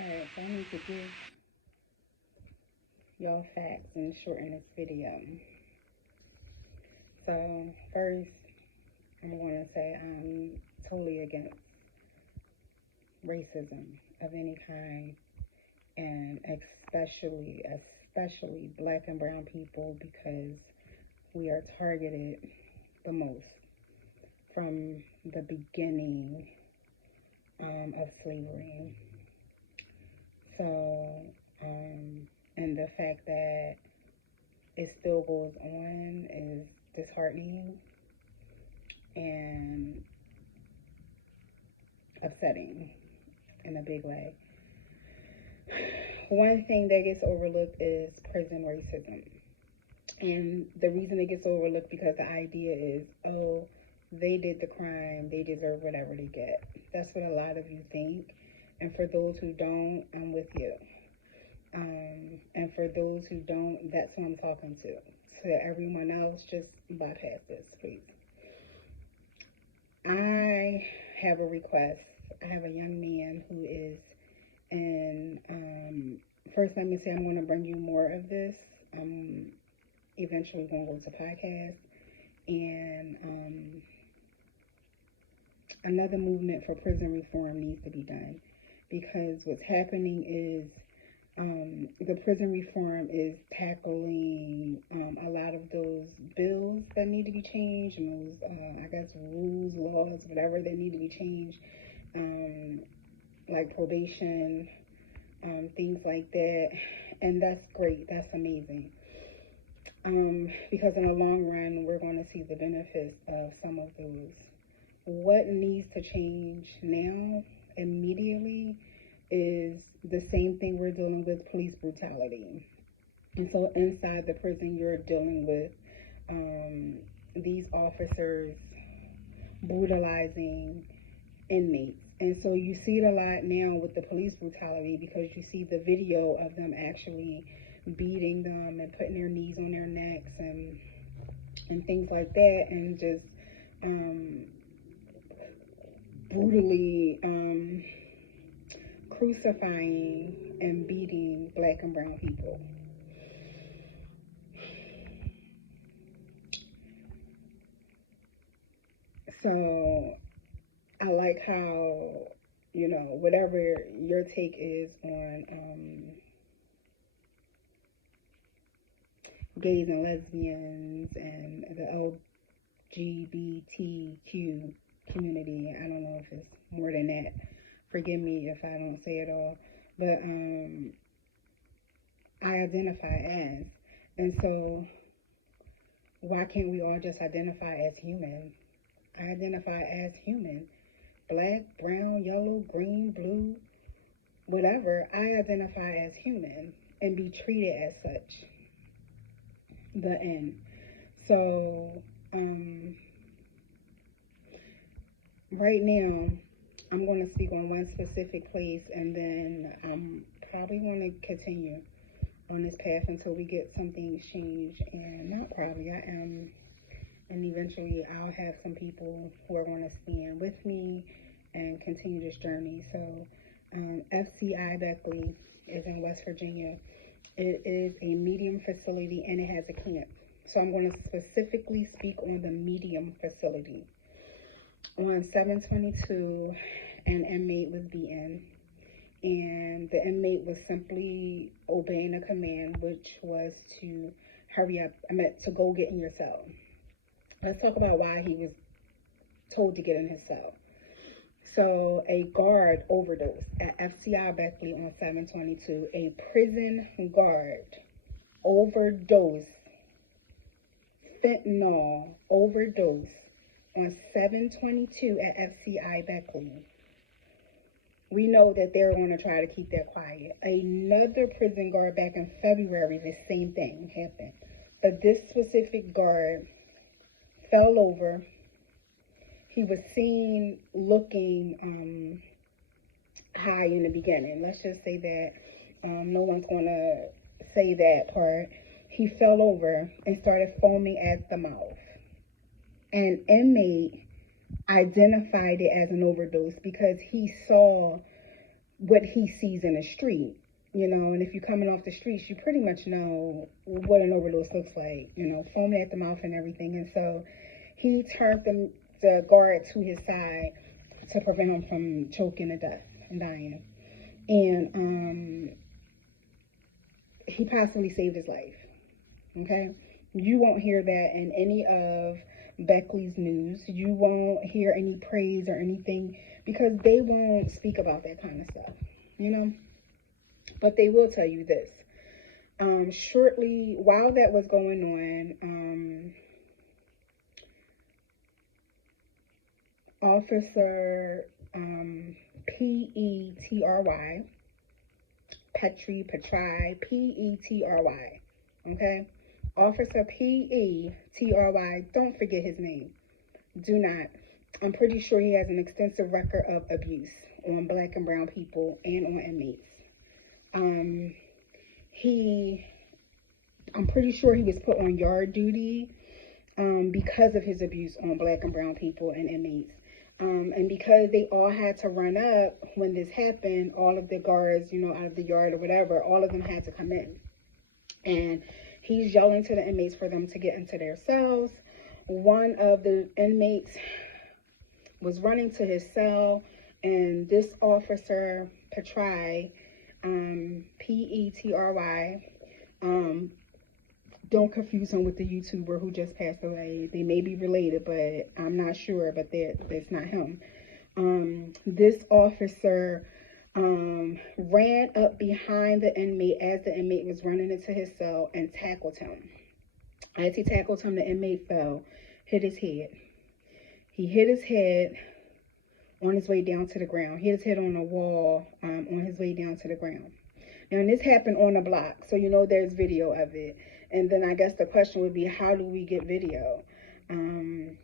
Alright, so I need to give y'all facts and shorten this video. So first, I'm going to say I'm totally against racism of any kind, and especially black and brown people, because we are targeted the most from the beginning of slavery. So, and the fact that it still goes on is disheartening and upsetting in a big way. One thing that gets overlooked is prison racism. And the reason it gets overlooked because the idea is, oh, they did the crime, they deserve whatever they get. That's what a lot of you think. And for those who don't, I'm with you. And for those who don't, that's who I'm talking to. So everyone else, just bypass this, please. I have a request. I have a young man who is in, first let me say I'm going to bring you more of this. Eventually going to go to podcast. And another movement for prison reform needs to be done, because what's happening is the prison reform is tackling a lot of those bills that need to be changed, and those, I guess, rules, laws, whatever that need to be changed, like probation, things like that. And that's great. That's amazing. Because in the long run, we're going to see the benefits of some of those. What needs to change now, immediately, is the same thing we're dealing with: police brutality. And so inside the prison, you're dealing with these officers brutalizing inmates. And so you see it a lot now with the police brutality, because you see the video of them actually beating them and putting their knees on their necks and things like that, and just brutally crucifying and beating black and brown people. So I like how, you know, whatever your take is on gays and lesbians and the LGBTQ community. I don't know if it's more than that. Forgive me if I don't say it all. But I identify as. And so why can't we all just identify as human? I identify as human. Black, brown, yellow, green, blue, whatever. I identify as human and be treated as such. The end. So, right now, I'm going to speak on one specific place, and then I'm probably going to continue on this path until we get some things changed. And not probably, I am. And eventually, I'll have some people who are going to stand with me and continue this journey. So, FCI Beckley is in West Virginia. It is a medium facility, and it has a camp. So I'm going to specifically speak on the medium facility. On 7/22, an inmate was beaten, and the inmate was simply obeying a command, which was to hurry up. To go get in your cell. Let's talk about why he was told to get in his cell. So a guard overdosed at FCI Beckley on 7/22. A prison guard overdosed, fentanyl overdose on 7/22 at FCI Beckley. We know that they're going to try to keep that quiet. Another prison guard back in February, the same thing happened. But this specific guard fell over. He was seen looking high in the beginning. Let's just say that. No one's going to say that part. He fell over and started foaming at the mouth. An inmate identified it as an overdose because he saw what he sees in the street, you know. And if you're coming off the streets, you pretty much know what an overdose looks like, you know, foaming at the mouth and everything. And so he turned the guard to his side to prevent him from choking to death and dying. And he possibly saved his life. Okay, you won't hear that in any of Beckley's news. You won't hear any praise or anything, because they won't speak about that kind of stuff, you know. But they will tell you this. Shortly while that was going on, Officer PETRY, PETRY, okay? Officer PETRY, don't forget his name. Do not. I'm pretty sure he has an extensive record of abuse on black and brown people and on inmates. I'm pretty sure he was put on yard duty because of his abuse on black and brown people and inmates. And because they all had to run up when this happened, all of the guards, you know, out of the yard or whatever, all of them had to come in. And he's yelling to the inmates for them to get into their cells. One of the inmates was running to his cell, and this officer, Petry, PETRY, don't confuse him with the YouTuber who just passed away. They may be related, but I'm not sure, but that's not him. This officer ran up behind the inmate as the inmate was running into his cell and tackled him. As he tackled him, the inmate fell, hit his head. He hit his head on his way down to the ground. He hit his head on a wall on his way down to the ground. Now, and this happened on a block, so you know there's video of it. And then I guess the question would be, how do we get video? And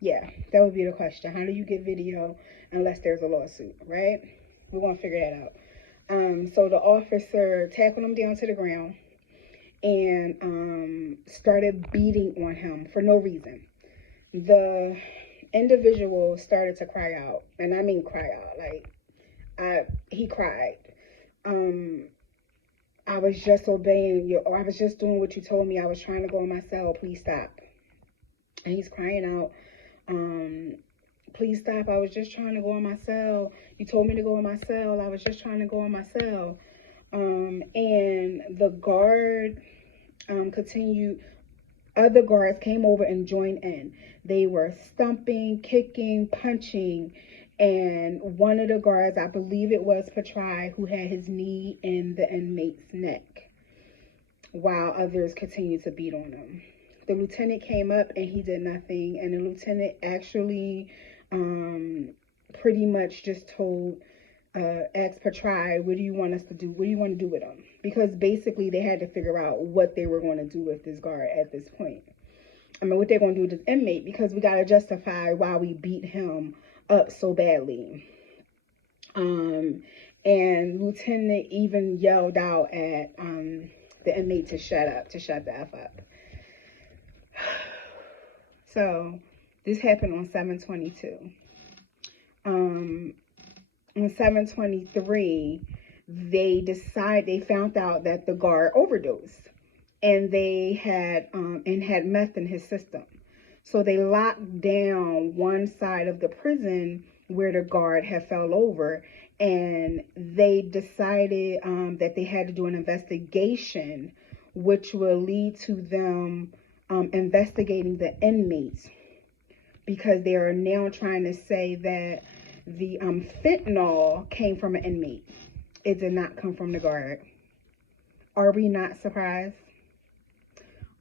yeah, that would be the question. How do you get video unless there's a lawsuit, right? We're going to figure that out. So the officer tackled him down to the ground and started beating on him for no reason. The individual started to cry out, and I mean cry out, like he cried. I was just obeying you, or I was just doing what you told me. I was trying to go in my cell. Please stop. And he's crying out, please stop. I was just trying to go in my cell. You told me to go in my cell. I was just trying to go in my cell. And the guard continued. Other guards came over and joined in. They were stumping, kicking, punching. And one of the guards, I believe it was Petry, who had his knee in the inmate's neck, while others continued to beat on him. The lieutenant came up and he did nothing. And the lieutenant actually pretty much just asked Petry, what do you want us to do? What do you want to do with him? Because basically they had to figure out what they were going to do with this guard at this point. I mean, what they're going to do with this inmate, because we got to justify why we beat him up so badly. And lieutenant even yelled out at the inmate to shut the F up. So this happened on 7/22. On 7/23, they found out that the guard overdosed, and they had meth in his system. So they locked down one side of the prison where the guard had fell over, and they decided that they had to do an investigation, which will lead to them investigating the inmates, because they are now trying to say that the fentanyl came from an inmate. It did not come from the guard. Are we not surprised?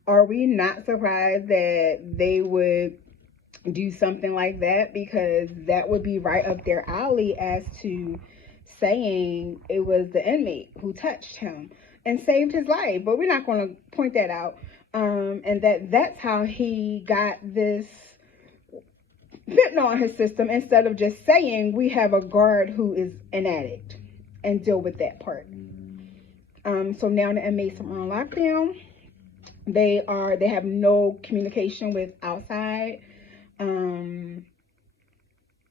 Are we not surprised that they would do something like that? Because that would be right up their alley as to saying it was the inmate who touched him and saved his life. But we're not going to point that out. And that's how he got this fentanyl in his system, instead of just saying we have a guard who is an addict and deal with that part. So now the inmates are on lockdown. They have no communication with outside.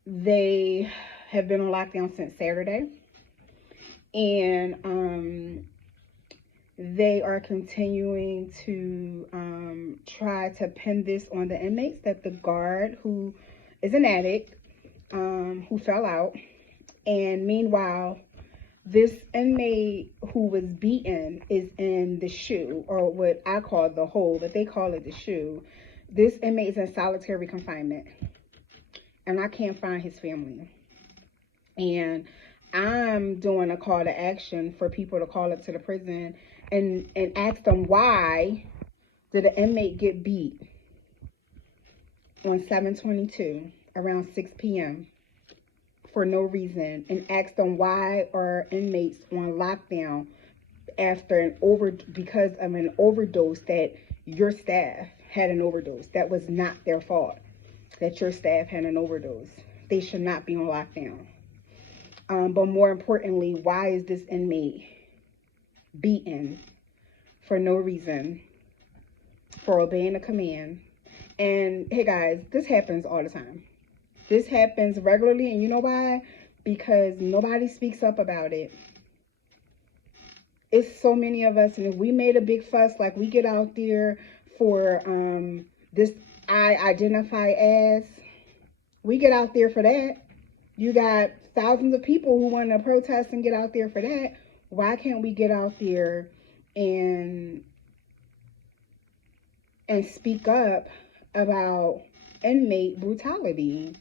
They have been on lockdown since Saturday. And they are continuing to try to pin this on the inmates, that the guard, who is an addict, who fell out. And meanwhile, this inmate who was beaten is in the shoe, or what I call the hole, but they call it the shoe. This inmate is in solitary confinement, and I can't find his family. And I'm doing a call to action for people to call up to the prison and ask them, why did the inmate get beat on 7/22 around 6 p.m. for no reason, and ask them, why are inmates on lockdown after because of an overdose, that your staff had an overdose. That was not their fault that your staff had an overdose. They should not be on lockdown. But more importantly, why is this inmate beaten for no reason, for obeying a command? And hey guys, this happens all the time. This happens regularly, and you know why? Because nobody speaks up about it. It's so many of us, and if we made a big fuss, like we get out there for this I identify as, we get out there for that. You got thousands of people who want to protest and get out there for that. Why can't we get out there and speak up about inmate brutality?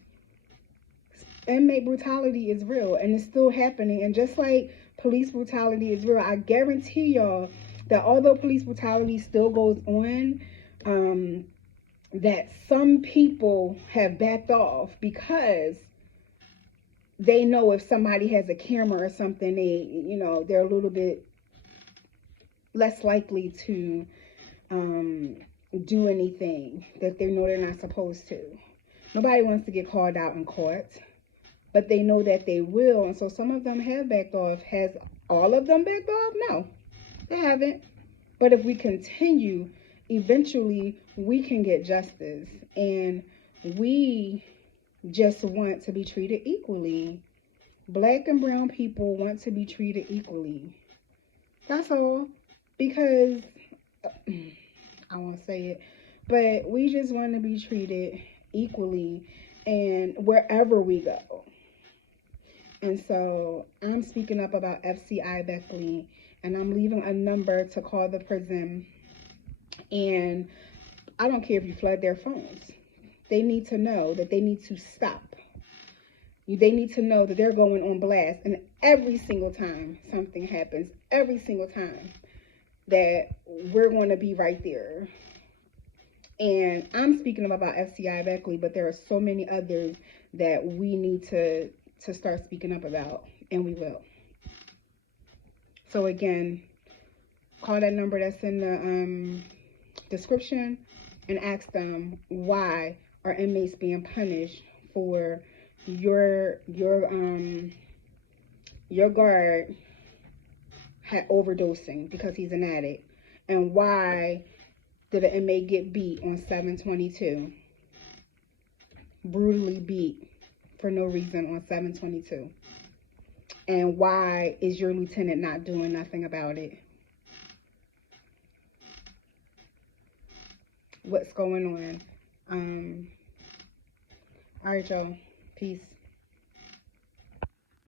Inmate brutality is real, and it's still happening. And just like police brutality is real, I guarantee y'all that although police brutality still goes on, that some people have backed off because they know if somebody has a camera or something, they're a little bit less likely to do anything that they know they're not supposed to. Nobody wants to get called out and caught, but they know that they will. And so some of them have backed off. Has all of them backed off? No, they haven't. But if we continue, eventually we can get justice. And we just want to be treated equally. Black and brown people want to be treated equally. That's all. Because, I won't say it, but we just want to be treated equally, and wherever we go. And so I'm speaking up about FCI Beckley, and I'm leaving a number to call the prison. And I don't care if you flood their phones. They need to know that they need to stop. They need to know that they're going on blast. And every single time something happens, every single time, that we're going to be right there. And I'm speaking about FCI Beckley, but there are so many others that we need to start speaking up about, and we will. So again, call that number that's in the description and ask them, why are inmates being punished for your guard had overdosing because he's an addict, and why did an inmate get beat on 7/22? Brutally beat for no reason on 7/22. And why is your lieutenant not doing nothing about it? What's going on? All right, y'all. Peace.